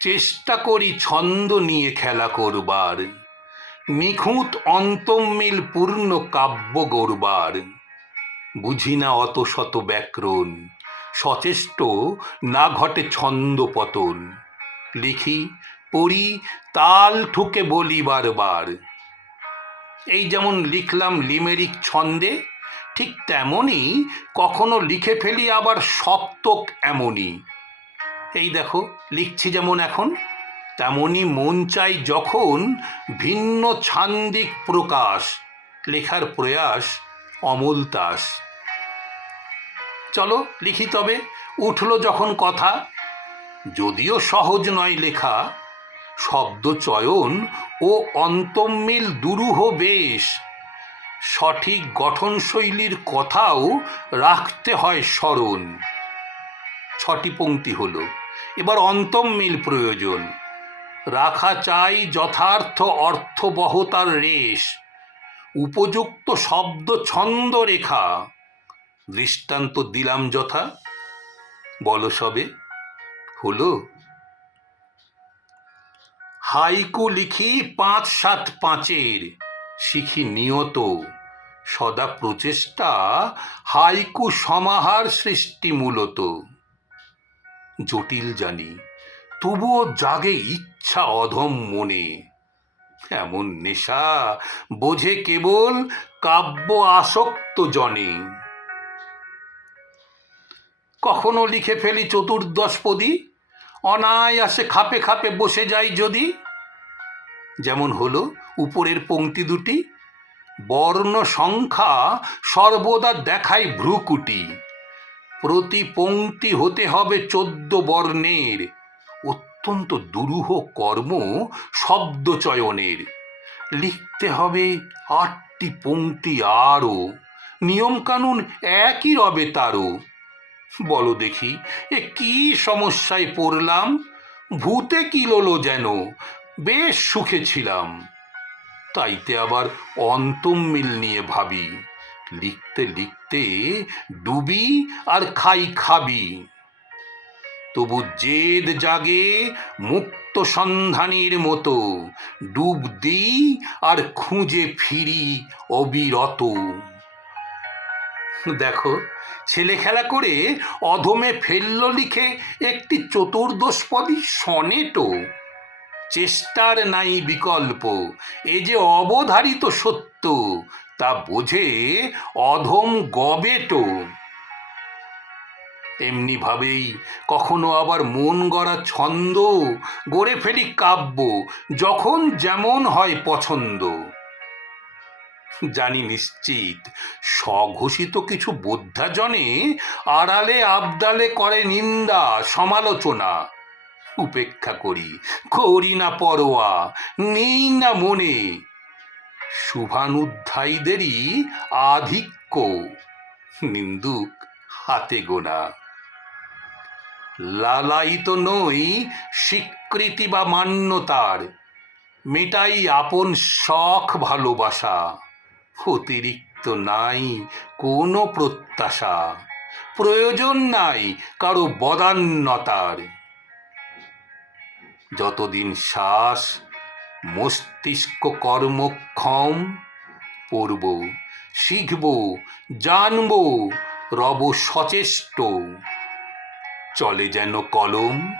চেষ্টা করি ছন্দ নিয়ে খেলা করবার। নিখুঁত অন্তমিল পূর্ণ কাব্য গড়বার। বুঝি না অত শত ব্যাকরণ, সচেষ্ট না ঘটে ছন্দ পতন। লিখি, পড়ি, তাল ঠুকে বলি বারবার। এই যেমন লিখলাম লিমেরিক ছন্দে, ঠিক তেমনই কখনো লিখে ফেলি আবার সপ্তক এমনই। এই দেখো, লিখছি যেমন এখন তেমনই মন চাই যখন ভিন্ন ছান্দিক প্রকাশ, লেখার প্রয়াস অমল তাস চলো লিখি তবে, উঠল যখন কথা, যদিও সহজ নয় লেখা, শব্দ চয়ন ও অন্তমিল দুরূহ বেশ, সঠিক গঠনশৈলীর কথাও রাখতে হয় স্মরণ। ছটি পংক্তি হলো এবার অন্তম মিল প্রয়োজন। রাখা চাই যথার্থ অর্থবহতার রেশ। উপযুক্ত শব্দ ছন্দ রেখা। দৃষ্টান্ত দিলাম যথা। বলো সবে, হলো। হাইকু লিখি পাঁচ সাত পাঁচের, শিখি নিয়ত। সদা প্রচেষ্টা হাইকু সমাহার সৃষ্টি মূলত। জটিল জানি, তবুও জাগে ইচ্ছা অধম মনে। এমন নেশা বোঝে কেবল কাব্য আসক্ত জনে। কখনো লিখে ফেলি চতুর্দশপদী অনায়াসে খাপে খাপে বসে যাই যদি। যেমন হলো উপরের পংক্তি দুটি, বর্ণ সংখ্যা সর্বদা দেখায় ভ্রুকুটি। প্রতি পংক্তি হতে হবে চোদ্দ বর্ণের। অত্যন্ত দুরূহ কর্ম শব্দ চয়নের লিখতে হবে আটটি পংক্তি আরও। নিয়মকানুন একই রবে তারও। বলো দেখি, এ কি সমস্যায় পড়লাম? ভূতে কিলোলো যেন? বেশ সুখে ছিলাম। তাইতে আবার অন্তম মিল নিয়ে ভাবি। লিখতে লিখতে ডুবি আর খাই খাবি। তবু জেদ জাগে মুক্ত সন্ধানীর মতো, ডুব দিই আর খুঁজে ফিরি অবিরত। দেখো, ছেলে খেলা করে অধমে ফেলল লিখে একটি চতুর্দশপদী সনেটও চেষ্টার নাই বিকল্প, এ যে অবধারিত সত্য তা বোঝে অধম গবেটো। এমনিভাবেই কখনো আবার মন গড়া ছন্দ গড়ে ফেলি কাব্য, যখন যেমন হয় পছন্দ। জানি নিশ্চিত স্বঘোষিত কিছু বোদ্ধাজনে আড়ালে আবদালে করে নিন্দা, সমালোচনা। উপেক্ষা করি করি না পরোয়া, নেই না মনে। শুভানুধ্যায়ীদেরই আধিক্য। নিন্দুক হাতে গোনা। লালায়িত নই স্বীকৃতি বা মান্যতার, মেটাই আপন শখ ভালোবাসা। অতিরিক্ত নাই কোনো প্রত্যাশা। প্রয়োজন নাই কারও বদান্যতার। যতদিন শ্বাস মস্তিষ্ক কর্মক্ষম পড়ব শিখব জানব রব সচেষ্ট। চলে যেন কলম।